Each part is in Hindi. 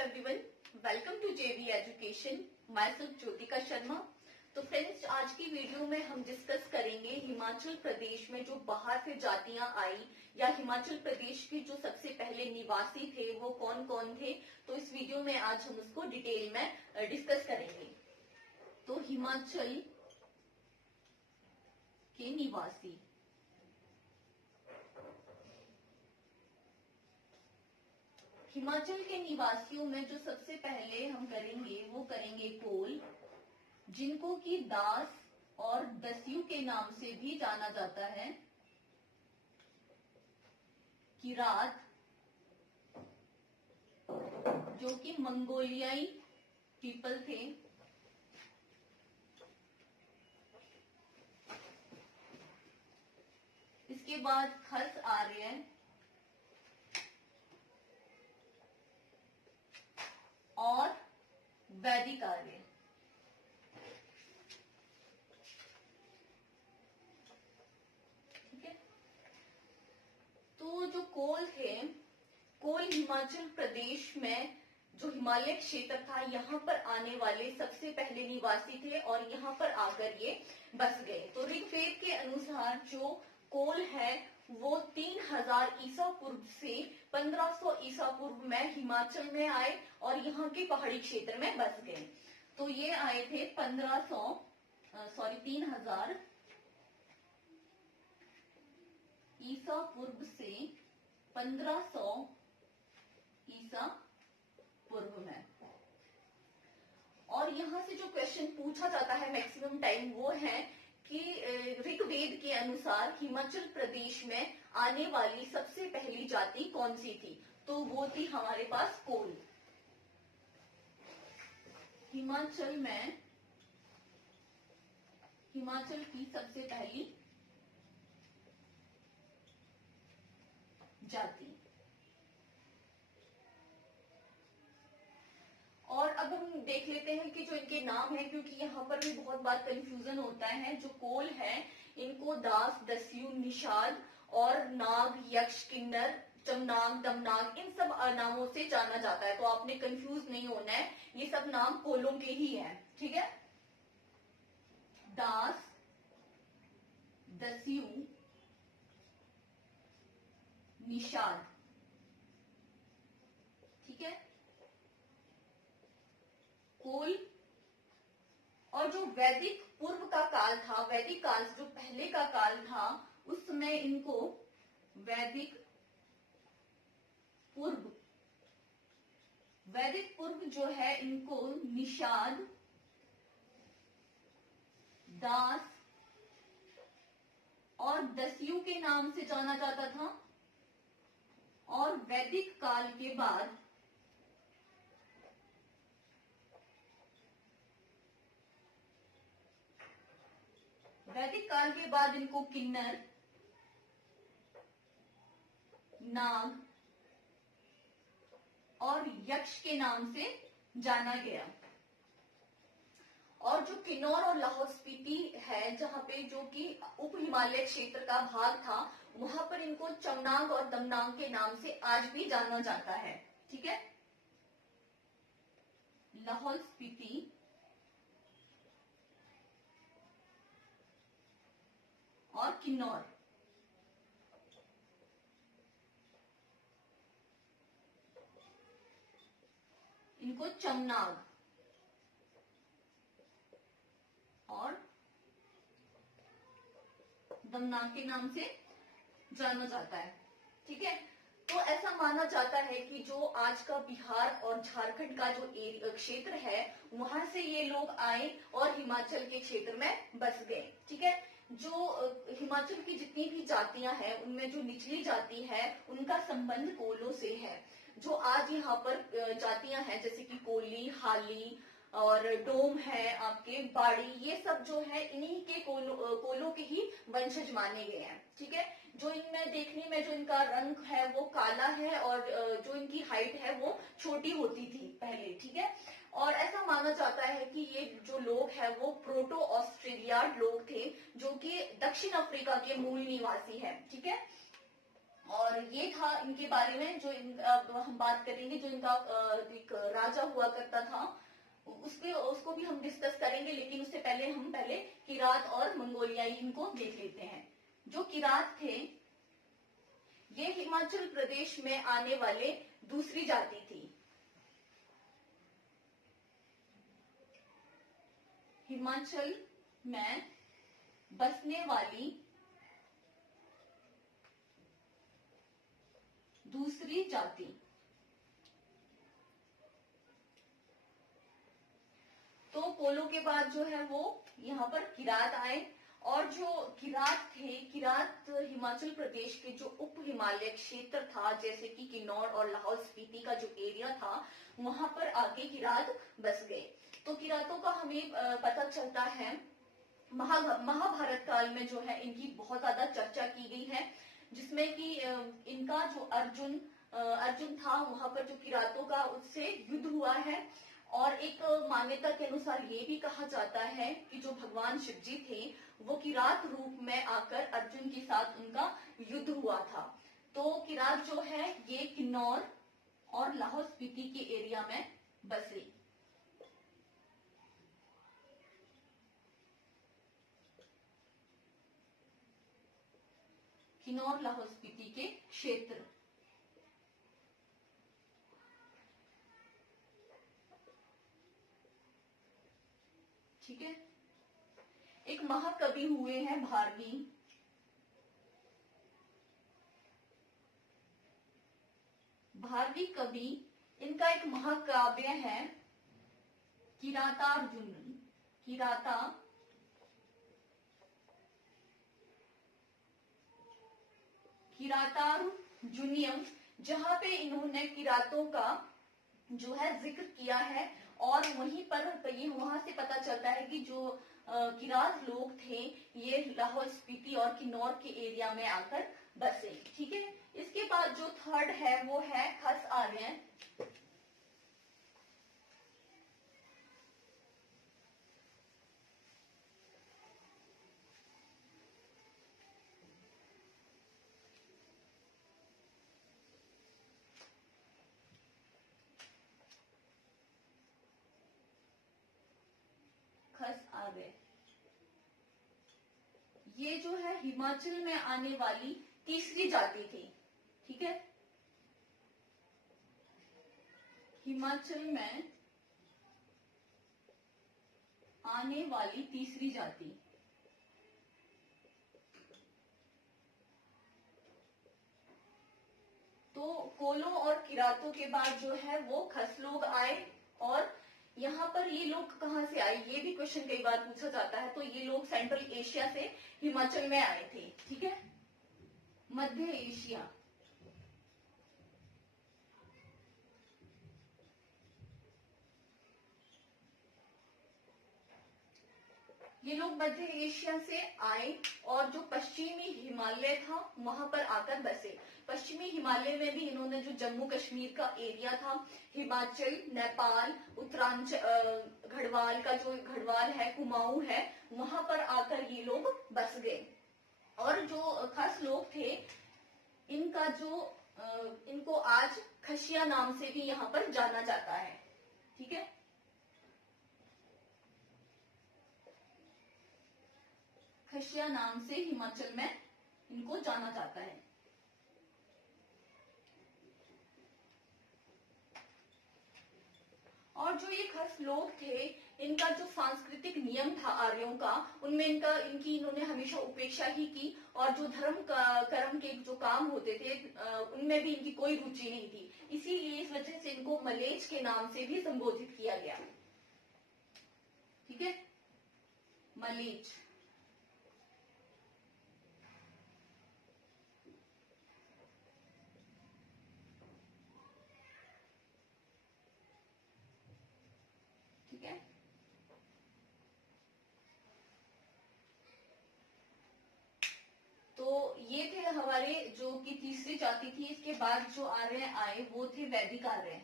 Everyone, welcome to JV education. Myself Jyotika Sharma. तो फ्रेंड्स, आज की वीडियो में हम डिस्कस करेंगे हिमाचल प्रदेश में जो बाहर से जातियां आई या हिमाचल प्रदेश के जो सबसे पहले निवासी थे वो कौन कौन थे। तो इस वीडियो में आज हम उसको डिटेल में डिस्कस करेंगे। तो हिमाचल के निवासी, हिमाचल के निवासियों में जो सबसे पहले हम करेंगे वो करेंगे कोल, जिनको कि दास और दस्यू के नाम से भी जाना जाता है। किरात, जो कि मंगोलियाई पीपल थे। इसके बाद खस आर्य और वैदिक आर्य। ठीक है। तो जो कोल थे, कोल हिमाचल प्रदेश में जो हिमालय क्षेत्र था यहाँ पर आने वाले सबसे पहले निवासी थे और यहाँ पर आकर ये बस गए। तो ऋग्वेद के अनुसार जो कोल है वो 3000 ईसा पूर्व से 1500 ईसा पूर्व में हिमाचल में आए और यहाँ के पहाड़ी क्षेत्र में बस गए। तो ये आए थे 3000 ईसा पूर्व से 1500 ईसा पूर्व में। और यहां से जो क्वेश्चन पूछा जाता है मैक्सिमम टाइम वो है कि ऋग्वेद के अनुसार हिमाचल प्रदेश में आने वाली सबसे पहली जाति कौन सी थी। तो वो थी हमारे पास कोल। हिमाचल में हिमाचल की सबसे पहली जाति। और अब हम देख लेते हैं कि जो इनके नाम है, क्योंकि यहाँ पर भी बहुत बार कंफ्यूजन होता है। जो कोल है इनको दास, दस्यु, निषाद और नाग, यक्ष, किन्नर, चमनाग, दमनाग इन सब नामों से जाना जाता है। तो आपने कंफ्यूज नहीं होना है, ये सब नाम कोलों के ही हैं। ठीक है। दास, दस्यु, निषाद। ठीक है। कोल। और जो वैदिक पूर्व का काल था, वैदिक काल जो पहले का काल था, उस समय इनको वैदिक पूर्व जो है इनको निषाद, दास और दस्यु के नाम से जाना जाता था। और वैदिक काल के बाद इनको किन्नर, नाग और यक्ष के नाम से जाना गया। और जो किन्नौर और लाहौल स्पीति है, जहां पे जो कि उप हिमालय क्षेत्र का भाग था, वहां पर इनको चमनाग और दमनाग के नाम से आज भी जाना जाता है। ठीक है। लाहौल स्पीति और किन्नौर, इनको चमनाग और दमनाग के नाम से जाना जाता है। ठीक है। तो ऐसा माना जाता है कि जो आज का बिहार और झारखंड का जो क्षेत्र है, वहां से ये लोग आए और हिमाचल के क्षेत्र में बस गए। ठीक है। जो हिमाचल की जितनी भी जातियां हैं उनमें जो निचली जाति है उनका संबंध कोलों से है। जो आज यहाँ पर जातियां हैं जैसे कि कोली, हाली और डोम है, आपके बाड़ी, ये सब जो है इन्हीं के कोलों के ही वंशज माने गए हैं। ठीक है। जो इनमें देखने में जो इनका रंग है वो काला है और जो इनकी हाइट है वो छोटी होती थी पहले। ठीक है। और ऐसा माना जाता है कि ये जो लोग हैं वो प्रोटो ऑस्ट्रेलिया लोग थे, जो कि दक्षिण अफ्रीका के मूल निवासी हैं। ठीक है। और ये था इनके बारे में, जो अब हम बात करेंगे जो इनका एक राजा हुआ करता था, उसको भी हम डिस्कस करेंगे, लेकिन उससे पहले हम किरात और मंगोलियाई इनको देख लेते हैं। जो किरात थे ये हिमाचल प्रदेश में आने वाले दूसरी जाति थी। हिमाचल में बसने वाली दूसरी जाति। तो कोलो के बाद जो है वो यहाँ पर किरात आए, और जो किरात थे, किरात हिमाचल प्रदेश के जो उप हिमालय क्षेत्र था, जैसे कि किन्नौर और लाहौल स्पीति का जो एरिया था, वहां पर आके किरात बस गए। तो किरातों का हमें पता चलता है महाभारत काल में जो है इनकी बहुत ज्यादा चर्चा की गई है, जिसमें कि इनका जो अर्जुन था, वहां पर जो किरातों का उससे युद्ध हुआ है। और एक मान्यता के अनुसार ये भी कहा जाता है कि जो भगवान शिव जी थे वो किरात रूप में आकर अर्जुन के साथ उनका युद्ध हुआ था। तो किरात जो है ये किन्नौर और लाहौल स्पीति के एरिया में बसे। किन्नौर लाहौल स्पीति के क्षेत्र। ठीक है। एक महाकवि हुए हैं भारवी। भारवी कवि, इनका एक महाकाव्य है किरातार्जुन। किरातार्जुनियम, जहां पे इन्होंने किरातों का जो है जिक्र किया है। और वहीं पर ये वहां से पता चलता है कि जो किरात लोग थे ये लाहौल स्पीति और किन्नौर के एरिया में आकर बसे। ठीक है। इसके बाद जो थर्ड है वो है खस आर्यन। खस आर्य ये जो है हिमाचल में आने वाली तीसरी जाति थी। ठीक है। हिमाचल में आने वाली तीसरी जाति। तो कोलो और किरातों के बाद जो है वो खस लोग आए। और यहाँ पर ये लोग कहाँ से आए, ये भी क्वेश्चन कई बार पूछा जाता है। तो ये लोग सेंट्रल एशिया से हिमाचल में आए थे। ठीक है। मध्य एशिया, ये लोग मध्य एशिया से आए और जो पश्चिमी हिमालय था वहां पर आकर बसे। पश्चिमी हिमालय में भी इन्होंने जो जम्मू कश्मीर का एरिया था, हिमाचल, नेपाल, उत्तरांचल, गढ़वाल का जो गढ़वाल है, कुमाऊं है, वहां पर आकर ये लोग बस गए। और जो खास लोग थे इनका जो इनको आज खशिया नाम से भी यहाँ पर जाना जाता है। ठीक है। खशिया नाम से हिमाचल में इनको जाना जाता है। और जो ये खस लोग थे इनका जो सांस्कृतिक नियम था आर्यों का, उनमें इन्होंने हमेशा उपेक्षा ही की। और जो कर्म के जो काम होते थे उनमें भी इनकी कोई रुचि नहीं थी। इसीलिए इस वजह से इनको मलेच के नाम से भी संबोधित किया गया। ठीक है। मलेच। ठीक है। तो ये थे हमारे जो की तीसरी जाति थी। इसके बाद जो आर्य आए वो थे वैदिक आर्य।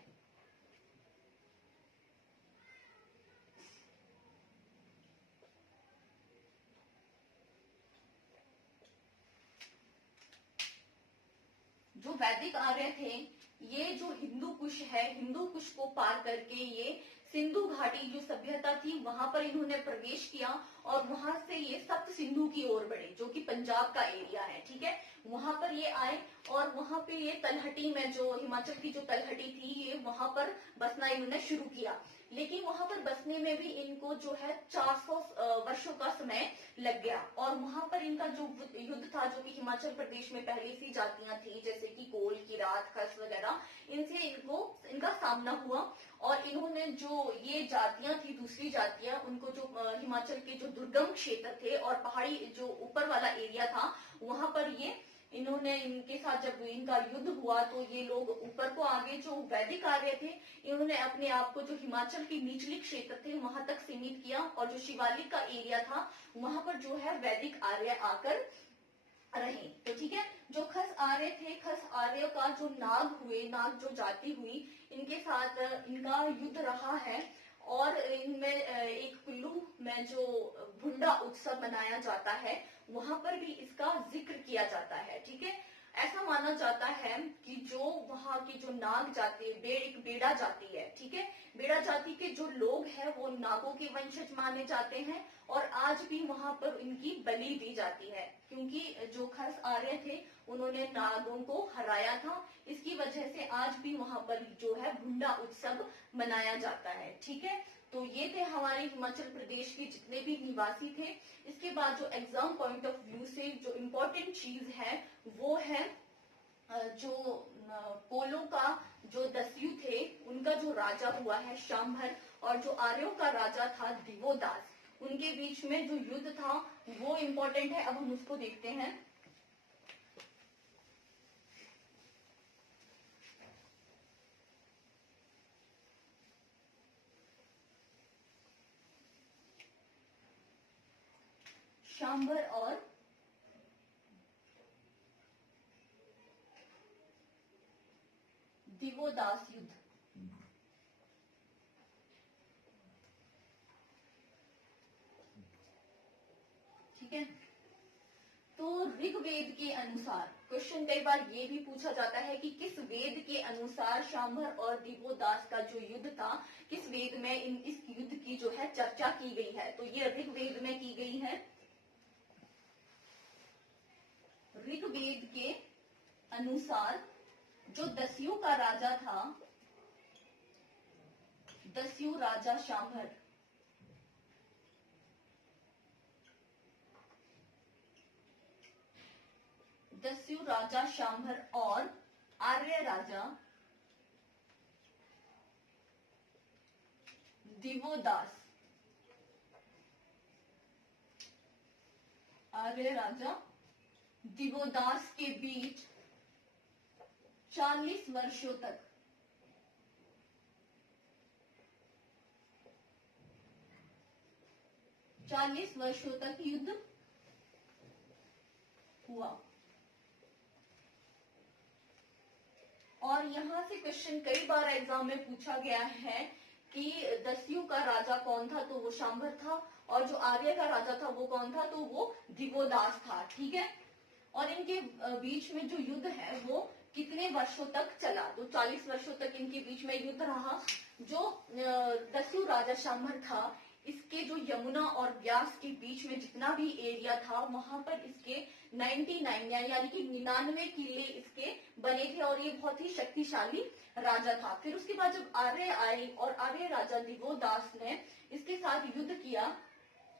जो वैदिक आर्य थे, ये जो हिंदू कुश है, हिंदू कुश को पार करके ये सिंधु घाटी जो सभ्यता थी वहां पर इन्होंने प्रवेश किया और वहां से ये सप्त सिंधु की ओर बढ़े, जो कि पंजाब का एरिया है, ठीक है। वहां पर ये आए और वहां पे ये तलहटी में, जो हिमाचल की जो तलहटी थी, ये वहां पर बसना इन्होंने शुरू किया। लेकिन वहां पर बसने में भी इनको जो है 400 वर्षों का समय लग गया। और वहां पर इनका जो युद्ध था, जो कि हिमाचल प्रदेश में पहले सी जातियां थी जैसे कि कोल, किरात, खस वगैरह, इनसे इनका सामना हुआ। और इन्होंने जो ये जातियां थी, दूसरी जातियां, उनको जो हिमाचल के जो दुर्गम क्षेत्र थे और पहाड़ी जो ऊपर वाला एरिया था, वहां पर ये इन्होंने, इनके साथ जब इनका युद्ध हुआ तो ये लोग ऊपर को आगे, जो वैदिक आर्य थे, इन्होंने अपने आप को जो हिमाचल के निचले क्षेत्र थे वहां तक सीमित किया और जो शिवालिक का एरिया था वहां पर जो है वैदिक आर्य आकर रहे। तो ठीक है, जो खस आर्य थे, खस आर्य का जो नाग हुए, नाग जो जाति हुई, इनके साथ इनका युद्ध रहा है। और इनमें एक कुल्लू में जो भुंडा उत्सव मनाया जाता है, वहां पर भी इसका जिक्र किया जाता है, ठीक है। ऐसा माना जाता है कि जो वहां की जो नाग जाति, एक बेड़ा जाति है, ठीक है। बेड़ा जाति के जो लोग हैं वो नागों के वंशज माने जाते हैं और आज भी वहां पर इनकी बलि दी जाती है, क्योंकि जो खस आर्य थे उन्होंने नागों को हराया था। इसकी वजह से आज भी वहां पर जो है भुंडा उत्सव मनाया जाता है, ठीक है। तो ये थे हमारे हिमाचल प्रदेश के जितने भी निवासी थे। इसके बाद जो एग्जाम पॉइंट ऑफ व्यू से जो इम्पोर्टेंट चीज है वो है जो पोलो का जो दस्यु थे, उनका जो राजा हुआ है शांभर, और जो आर्यों का राजा था दिवोदास, उनके बीच में जो युद्ध था वो इम्पोर्टेंट है। अब हम उसको देखते हैं। शांभर और दिवोदास युद्ध, ठीक है। तो ऋग्वेद के अनुसार, क्वेश्चन कई बार ये भी पूछा जाता है कि किस वेद के अनुसार शांभर और दिवोदास का जो युद्ध था, किस वेद में इस युद्ध की जो है चर्चा की गई है। तो ये ऋग्वेद में की गई है। ऋग्वेद के अनुसार जो दस्यु का राजा था, दस्यु राजा शांभर, दस्यु राजा शांभर और आर्य राजा दिवोदास, आर्य राजा दिवोदास के बीच 40 वर्षों तक 40 वर्षों तक युद्ध हुआ। और यहां से क्वेश्चन कई बार एग्जाम में पूछा गया है कि दस्यु का राजा कौन था, तो वो शांभर था, और जो आर्य का राजा था वो कौन था, तो वो दिवोदास था, ठीक है। और इनके बीच में जो युद्ध है वो कितने वर्षों तक चला, तो 40 वर्षों तक इनके बीच में युद्ध रहा। जो दस्यु राजा शांभर था, इसके जो यमुना और व्यास के बीच में जितना भी एरिया था वहां पर इसके 99 यानी कि 99 किले इसके बने थे और ये बहुत ही शक्तिशाली राजा था। फिर उसके बाद जब आर्य आए और आर्य राजा दिवोदास ने इसके साथ युद्ध किया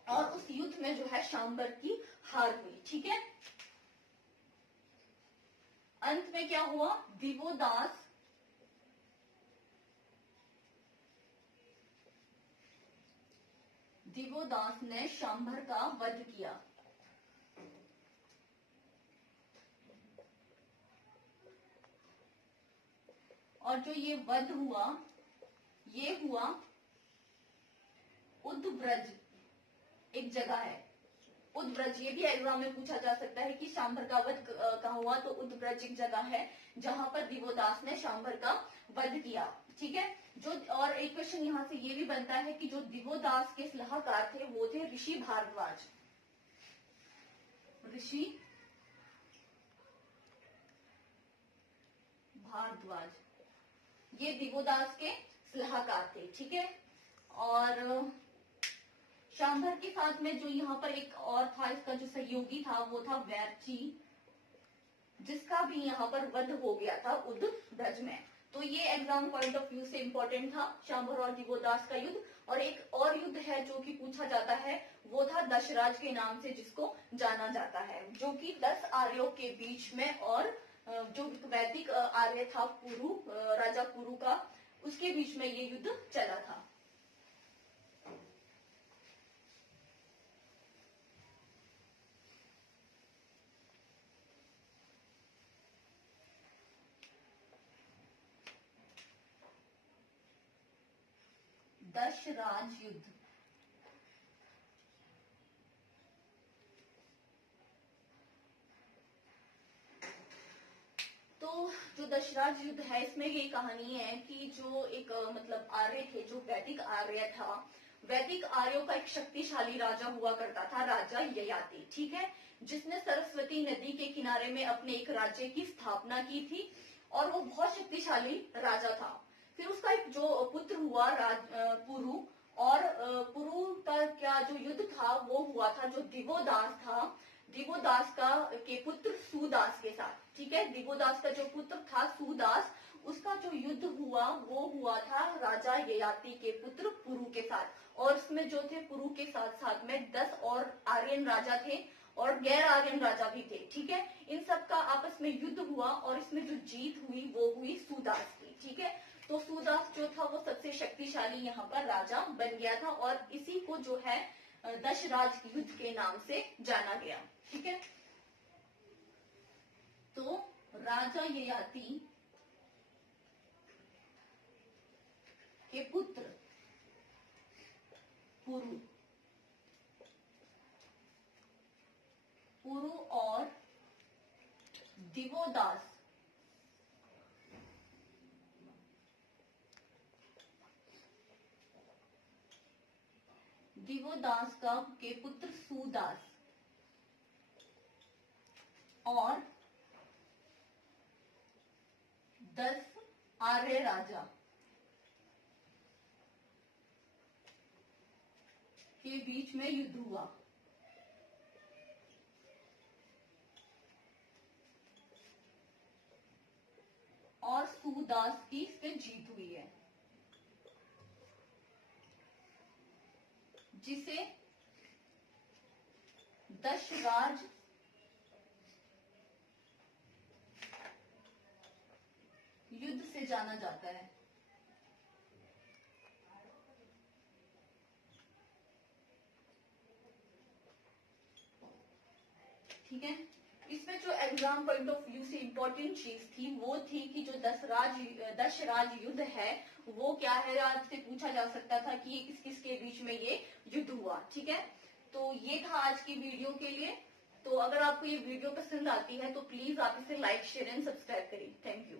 और उस युद्ध में जो है शांभर की हार हुई, ठीक है। अंत में क्या हुआ, दिवोदास ने शांभर का वध किया। और जो ये वध हुआ, ये हुआ उद्ब्रज, एक जगह है उद्ब्रज। ये भी एग्जाम में पूछा जा सकता है कि शांभर का वध कहाँ हुआ, तो उद्ब्रज एक जगह है जहां पर दिवोदास ने शांभर का वध किया, ठीक है। जो और एक क्वेश्चन यहाँ से ये भी बनता है कि जो दिवोदास के सलाहकार थे वो थे ऋषि भारद्वाज, ऋषि भारद्वाज, ये दिवोदास के सलाहकार थे, ठीक है। और शांभर के साथ में जो यहाँ पर एक और था, इसका जो सहयोगी था वो था वैरची, जिसका भी यहाँ पर वध हो गया था उद्ब्रज में। तो ये एग्जाम पॉइंट ऑफ व्यू से इंपॉर्टेंट था, शांभर और दिवोदास का युद्ध। और एक और युद्ध है जो कि पूछा जाता है, वो था दशराज के नाम से जिसको जाना जाता है, जो कि 10 आर्यों के बीच में और जो वैदिक आर्य था पुरु, राजा पुरु का, उसके बीच में ये युद्ध चला था। दशराज युद्ध, तो जो दशराज युद्ध है, इसमें ये कहानी है कि जो एक मतलब आर्य थे, जो वैदिक आर्य था, वैदिक आर्यों का एक शक्तिशाली राजा हुआ करता था, राजा ययाति, ठीक है, जिसने सरस्वती नदी के किनारे में अपने एक राज्य की स्थापना की थी और वो बहुत शक्तिशाली राजा था। फिर उसका एक जो पुत्र हुआ पुरु, और पुरु का क्या जो युद्ध था वो हुआ था जो दिवोदास था, दिवोदास का के पुत्र सुदास के साथ, ठीक है। दिवोदास का जो पुत्र था सुदास, उसका जो युद्ध हुआ वो हुआ था राजा ययाति के पुत्र पुरु के साथ। और उसमें जो थे पुरु के साथ साथ में 10 और आर्यन राजा थे और गैर आर्यन राजा भी थे, ठीक है। इन सब का आपस में युद्ध हुआ और इसमें जो जीत हुई वो हुई सुदास की, ठीक है। तो सुदास जो था वो सबसे शक्तिशाली यहाँ पर राजा बन गया था और इसी को जो है दशराज युद्ध के नाम से जाना गया, ठीक है। तो राजा ययाति के पुत्र पुरु, पुरु और दिवोदास दिवोदास का के पुत्र सुदास और 10 आर्य राजा के बीच में युद्ध हुआ। और सुदास की इस पे जीत हुई है, जिसे दशराज युद्ध से जाना जाता है। ठीक है, इसमें जो एग्जाम पॉइंट ऑफ व्यू से इंपॉर्टेंट चीज थी वो थी कि जो दशराज युद्ध है वो क्या है, आपसे पूछा जा सकता था कि ये किस किस के बीच में ये युद्ध हुआ, ठीक है। तो ये था आज की वीडियो के लिए। तो अगर आपको ये वीडियो पसंद आती है तो प्लीज आप इसे लाइक, शेयर एंड सब्सक्राइब करिए। Thank you.